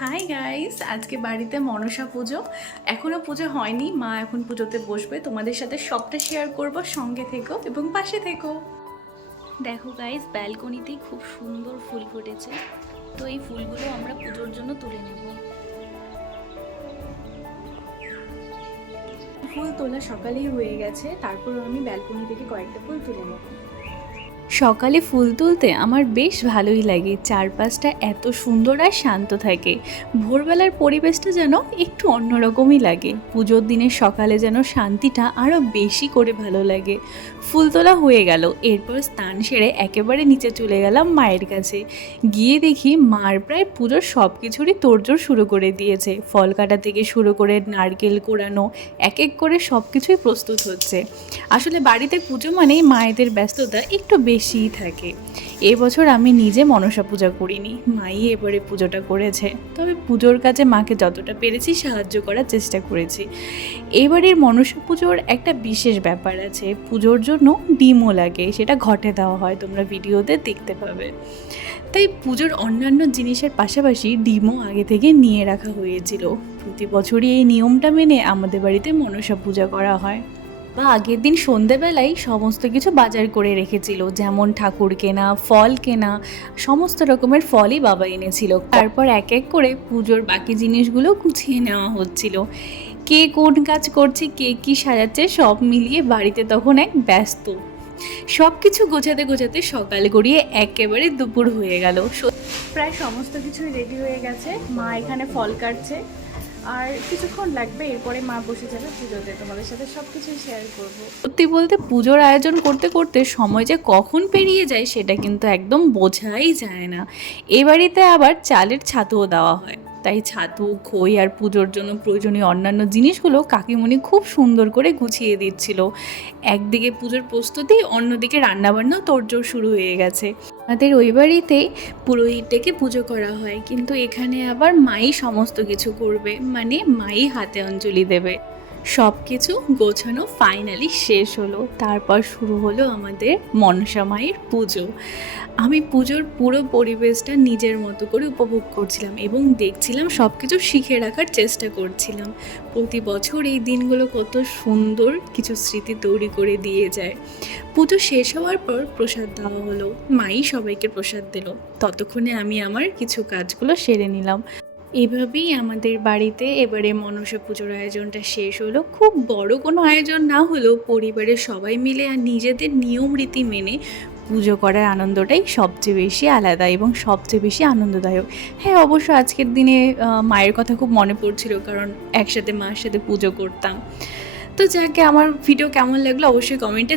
Hi guys, আজকে বাড়িতে মনসা পুজো। এখনো পুজো হয়নি, মা এখন পুজোতে বসবে। তোমাদের সাথে সবটা শেয়ার করব, সঙ্গে থেকো এবং পাশে থেকো। দেখো গাইস, ব্যালকনিতেই খুব সুন্দর ফুল ফুটেছে। তো এই ফুলগুলো আমরা পুজোর জন্য তুলে নেব। ফুল তোলা সকালেই হয়ে গেছে, তারপর আমি ব্যালকনি থেকে কয়েকটা ফুল তুলে নেব। সকালে ফুল তুলতে আমার বেশ ভালোই লাগে, চারপাশটা এত সুন্দর আর শান্ত থাকে। ভোরবেলার পরিবেশটা যেন একটু অন্যরকমই লাগে। পুজোর দিনের সকালে যেন শান্তিটা আরও বেশি করে ভালো লাগে। ফুল তোলা হয়ে গেল, এরপর স্নান সেরে একেবারে নিচে চলে গেলাম মায়ের কাছে। গিয়ে দেখি মার প্রায় পুজোর সব কিছুরই তোড়জোড় শুরু করে দিয়েছে। ফল কাটা থেকে শুরু করে নারকেল কোড়ানো, এক এক করে সব কিছুই প্রস্তুত হচ্ছে। আসলে বাড়িতে পুজো মানেই মায়েদের ব্যস্ততা একটু বেশিই থাকে। এবছর আমি নিজে মনসা পূজা করিনি, মাই এবারে পুজোটা করেছে। তবে পুজোর কাজে মাকে যতটা পেরেছি সাহায্য করার চেষ্টা করেছি। এবারের মনসা পুজোর একটা বিশেষ ব্যাপার আছে, পুজোর জন্য ডিমও লাগে, সেটা ঘটে দেওয়া হয়, তোমরা ভিডিওতে দেখতে পাবে। তাই পুজোর অন্যান্য জিনিসের পাশাপাশি ডিমও আগে থেকে নিয়ে রাখা হয়েছিল। প্রতি বছরই এই নিয়মটা মেনে আমাদের বাড়িতে মনসা পূজা করা হয়। বা আগের দিন সন্ধেবেলায় সমস্ত কিছু বাজার করে রেখেছিল, যেমন ঠাকুর কেনা, ফল কেনা, সমস্ত রকমের ফলই বাবা এনেছিল। তারপর এক এক করে পুজোর বাকি জিনিসগুলো গুছিয়ে নেওয়া হচ্ছিল। কে কোন কাজ করছে, কে কী সাজাচ্ছে, সব মিলিয়ে বাড়িতে তখন এক ব্যস্ত। সব কিছু গোছাতে গোছাতে সকাল গড়িয়ে একেবারে দুপুর হয়ে গেল। প্রায় সমস্ত কিছুই রেডি হয়ে গেছে, মা এখানে ফল কাটছে। আর কিছুক্ষণ লাগবে, এরপরে মা বসে যাবে পুজোতে। তোমাদের সাথে সব কিছুই শেয়ার করব। সত্যি বলতে পুজোর আয়োজন করতে করতে সময় যে কখন পেরিয়ে যায় সেটা কিন্তু একদম বোঝাই যায় না। এ বাড়িতে আবার চালের ছাতুও দেওয়া হয়, তাই ছাতু, খই আর পুজোর জন্য প্রয়োজনীয় অন্যান্য জিনিসগুলো কাকিমণি খুব সুন্দর করে গুছিয়ে দিচ্ছিল। একদিকে পুজোর প্রস্তুতি, অন্যদিকে রান্নাবান্নাও তোড়জোড় শুরু হয়ে গেছে। আমাদের ওই বাড়িতে পুরোহিত ডেকে পুজো করা হয়, কিন্তু এখানে আবার মাই সমস্ত কিছু করবে, মানে মাই হাতে অঞ্জলি দেবে। সব কিছু গোছানো ফাইনালি শেষ হলো, তারপর শুরু হলো আমাদের মনসা মায়ের পুজো। আমি পুজোর পুরো পরিবেশটা নিজের মতো করে উপভোগ করছিলাম এবং দেখছিলাম, সব কিছু শিখে রাখার চেষ্টা করছিলাম। প্রতি বছর এই দিনগুলো কত সুন্দর কিছু স্মৃতি তৈরি করে দিয়ে যায়। পুজো শেষ হওয়ার পর প্রসাদ দেওয়া হলো, মাই সবাইকে প্রসাদ দিল। ততক্ষণে আমি আমার কিছু কাজগুলো সেরে নিলাম। এভাবেই আমাদের বাড়িতে এবারে মনসা পুজোর আয়োজনটা শেষ হলো। খুব বড় কোনো আয়োজন না হলেও পরিবারের সবাই মিলে আর নিজেদের নিয়ম রীতি মেনে পুজো করার আনন্দটাই সবচেয়ে বেশি আলাদা এবং সবচেয়ে বেশি আনন্দদায়ক। হ্যাঁ, অবশ্য আজকের দিনে মায়ের কথা খুব মনে পড়ছিল, কারণ একসাথে মায়ের সাথে পুজো করতাম। তো যাকে, আমার ভিডিও কেমন লাগলো অবশ্যই কমেন্টে